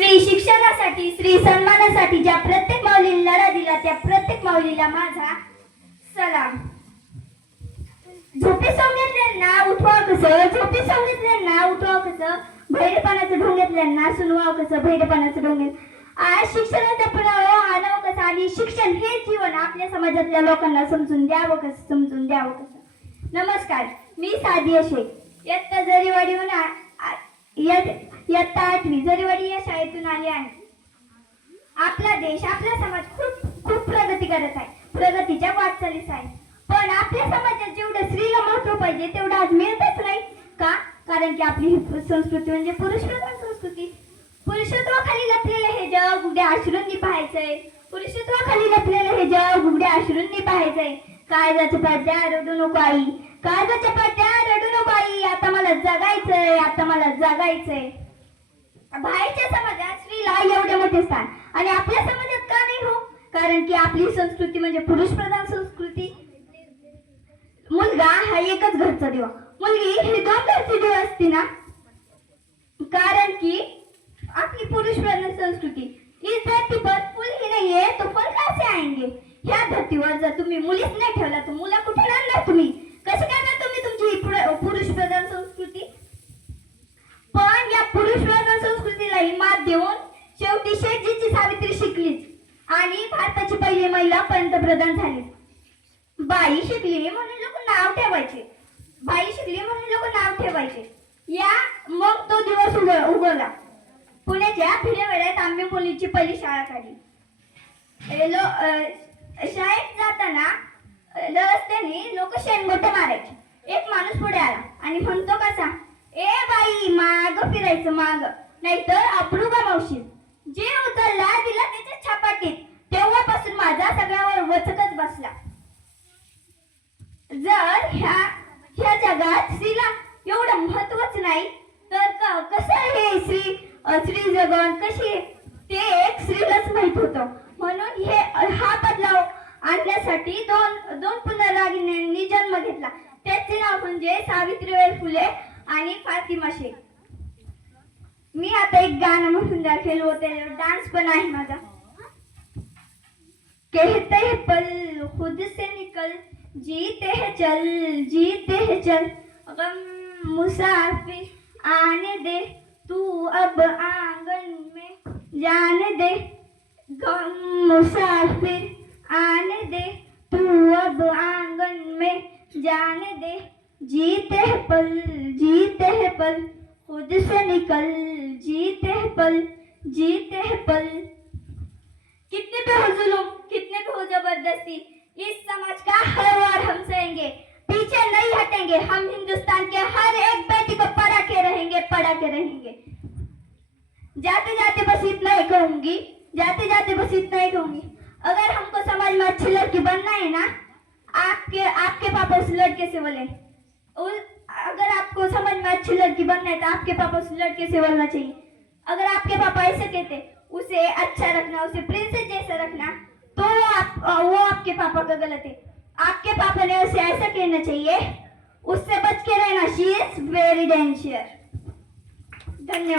स्त्री शिक्षणासाठी स्त्री सन्मानासाठी ज्या प्रत्येक माऊलीला लढा दिला त्या प्रत्येक माऊलीला माझा सलाम. झोपे घेतल्यांना उठवा कसं? झोपे घेतल्यांना उठवा कसं? भैरपणाचं ढोंग सुनवाव कसं? भैरपणाचं ढोंग आज शिक्षणाचा प्रवाह आणावं कसं? आणि शिक्षण हे जीवन आपल्या समाजातल्या लोकांना समजून द्यावं कसं? समजून द्यावं कसं? नमस्कार मी साधी शेख इयत्ता जरी आ- आ- इयत्ता आठवी जरीवाडी या शाळेतून आले आहे. आपला देश आपला समाज खूप खूप प्रगती करत आहे. प्रगतीच्या वाटचालीस आहे. पण आपल्या समाजात जेवढं स्त्रीला महत्त्व पाहिजे तेवढं आज मिळतच नाही. का? कारण की आपली ही संस्कृती म्हणजे पुरुष प्रधान संस्कृती. पुरुषत्वाखाली लपलेलं हे जग उघड्या अश्रूंनी पाहायचंय. पुरुषत्वाखाली लपलेलं हे जग उघड्या अश्रूंनी पाहायचंय. काळजाच्या पाट्या रडू नको आई. काळजाच्या पाट्या रडू नको आई. आता मला जगायचंय आता मला जगायचंय. बाहेरच्या समाजात स्त्रीला एवढे मोठे स्थान. आणि आपल्या समाजात का नाही हो? कारण की आपली संस्कृती म्हणजे पुरुष प्रधान संस्कृती. मुलगा हा एकच घरचा दिवा. मुलगी ही दोन घरची देव असते ना? कारण की आपली पुरुष प्रधान संस्कृती. इस धरती पर फूल ही नाहीये तो फल कसे से ह्या धर्तीवर जर तुम्ही मुलीच नाही ठेवला तर मुलं कुठे आणणार तुम्ही कसे करणार तुम्ही तुमची ही पुर- पुरुष प्रधान संस्कृती पण या पुरुष प्रधान संस्कृतीलाही मात देऊन शेवटी शेठजीची सावित्री शिकलीच आणि भारताची पहिली महिला पंतप्रधान झाली. बाई शिकली म्हणून लोक नाव ठेवायचे. बाई शिकली म्हणून लोक नाव ठेवायचे. या मग तो दिवस उग उगवला. पुण्याच्या भिडेवाड्यात आम्ही मुलीची पहिली शाळा काढली. लो- शाळेत जाताना रस्त्याने लोक शेणगोट मारायचे. एक माणूस पुढे आला आणि म्हणतो कसा ए बाई माग फिरायचं माग. नाहीतर अब्रू मावशी. जे उचलला दिला त्याच्या छापाटीत तेव्हापासून माझा सगळ्यावर वचकच बसला. जर ह्या ह्या जगात स्त्रीला एवढं महत्वच नाही तर कसं हे स्त्री स्त्री जगन कशी ते एक स्त्रीलाच माहीत होतं. म्हणून हे हा बदलाव आणण्यासाठी दोन दोन पुनरागिन्यांनी जन्म घेतला. त्याचे नाव म्हणजे सावित्रीबाई फुले आणि फातिमा शेख. मी आता एक गाणं म्हणून दाखवेल व त्याच्यावर डान्स पण आहे माझा. कहते हैं पल, खुद से निकल, जीते हैं चल, जीते हैं चल। गम मुसाफिर आने दे, तू अब आँगन में जाने दे। गम मुसाफिर आने दे, तू अब आँगन में जाने दे। जीते हैं पल, जीते हैं पल। खुद से निकल, जीते पल जीते पल। कितने पे हो जुलुम कितने पे हो ज़बरदस्ती, इस समाज का हर वार हम सहेंगे, पीछे नहीं हटेंगे। हम हिंदुस्तान के हर एक बेटी को पढ़ा के रहेंगे पढ़ा के रहेंगे। जाते जाते बस इतना ही कहूँगी, जाते जाते बस इतना ही कहूँगी। अगर हमको समाज में अच्छी लड़की बनना है ना, आपके आपके पापा उस लड़के से बोले, उस- अगर आपको समझ में अच्छी लड़की बनना है तो आपके पापा उस लड़के से बनना चाहिए। अगर आपके पापा ऐसे कहते उसे अच्छा रखना, उसे प्रिंसेस जैसा रखना तो वो आप, वो आपके पापा का गलत है। आपके पापा ने उसे ऐसा कहना चाहिए, उससे बच के रहना। शी इज़ वेरी डेंजर धन्यवाद।